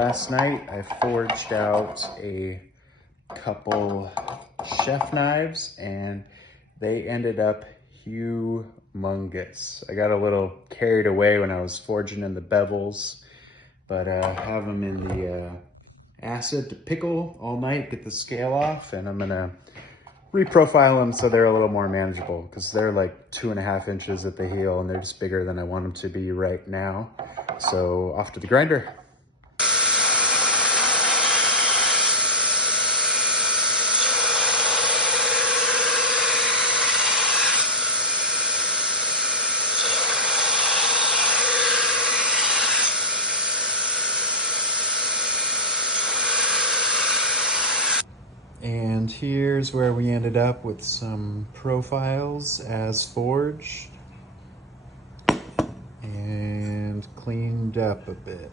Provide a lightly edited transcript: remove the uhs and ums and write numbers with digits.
last night I forged out a couple chef knives and they ended up humongous. I got a little carried away when I was forging in the bevels, but have them in the acid to pickle all night, get the scale off, and I'm gonna reprofile them so they're a little more manageable because they're like 2.5 inches at the heel and they're just bigger than I want them to be right now. So off to the grinder. And here's where we ended up with some profiles as forged and cleaned up a bit.